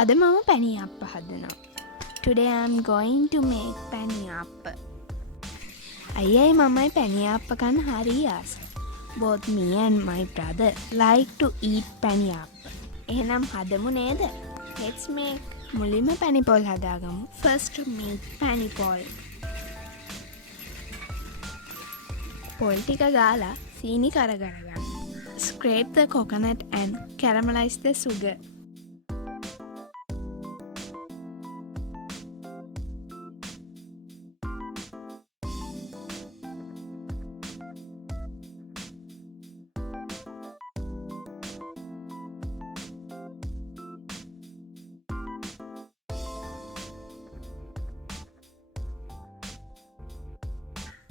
අද මම Pani Appa හදනවා. Today I'm going to make Pani Appa. අයියයි මමයි Pani Appa කන්න හරි ආසයි. Both me and my brother like to eat Pani Appa. එහෙනම් හදමු නේද? Let's make. මුලින්ම Pani Pol හදාගමු. First make Pani Pol. පොල් ටික ගාලා සීනි කරගන්න. Scrape the coconut and caramelize the sugar.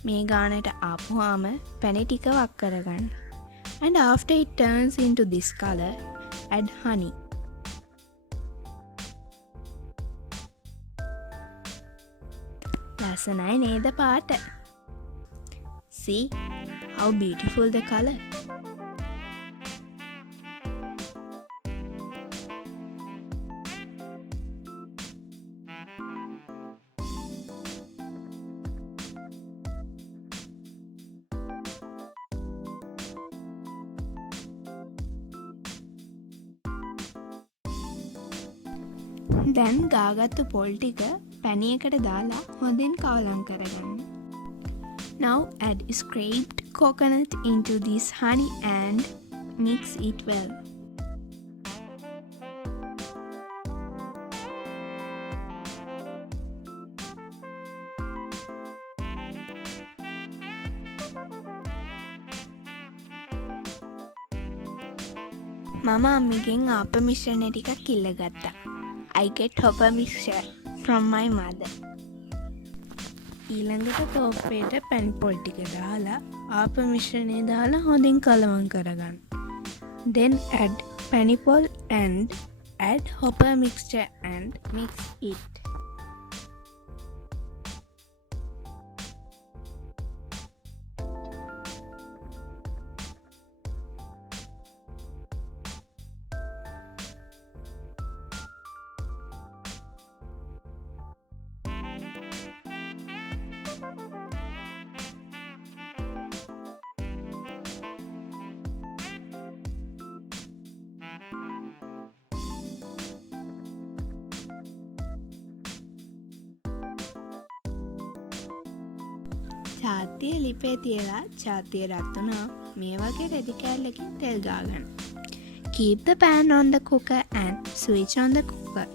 මේ ගානට ආපුවාම පැණි ටික වක් කරගන්න. And after it turns into this color, add honey. ලස්සනයි නේද පාට? See how beautiful the color. දැන් ගාගත්තු පොල් ටික පැණියකට දාලා හොඳින් කවලම් කරගන්න. Now add scraped coconut into this honey and mix it well. මම අම්මිගෙන් ආප මිශ්‍රණය ටිකක් ඉල්ලගත්තා. I get hopper mixture from my mother. ඊළඟට තෝප්පේට පැණි පොල් ටික දාලා ආප මිශ්‍රණය දාලා හොඳින් කලවම් කරගන්න. Then add Pani Pol and add hopper mixture and mix it. චාතිය ලිපේ තියලා චාතිය රත් වුණා මේ වගේ රෙදි කෑල්ලකින් තෙල් ගාගන්න. Keep the pan on the cooker and switch on the cooker.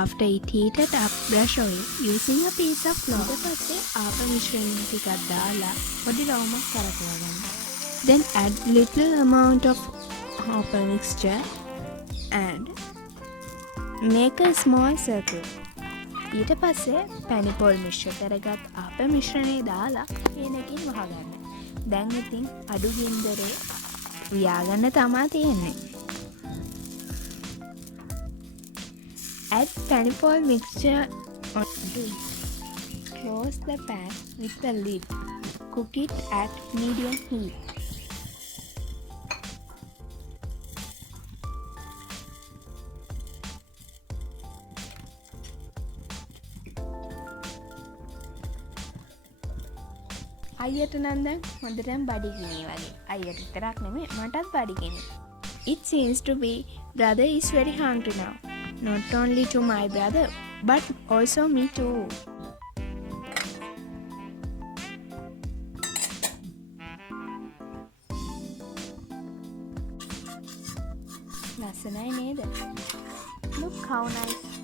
After it heated up, brush oil using a piece of flour. ඊට පස්සේ ආප මිශ්‍රණය ටිකක් දාලා පොඩි රවුමක් කරකවා ගන්න. Then add little amount of hopper mixture and make a small circle. ඊට පස්සේ පැණි පොල් මිශ්‍ර කරගත් ආප මිශ්‍රණය දාලා හේනකින් වහගන්න. දැන් ඉතින් අඩු ගින්දරේ ව්‍යාගන්න තමා තියෙන්නේ. Add Pani Pol mixture onto it. Close the pan with the lid. Cook it at medium heat. අයියට නම් දැන් හොඳටම බඩගිනි වගේ. අයියට විතරක් නෙමෙයි මටත් බඩගිනි. It seems to be brother is very hungry now. Not only to my brother but also me too. ලස්සනයි නේද? Look how nice.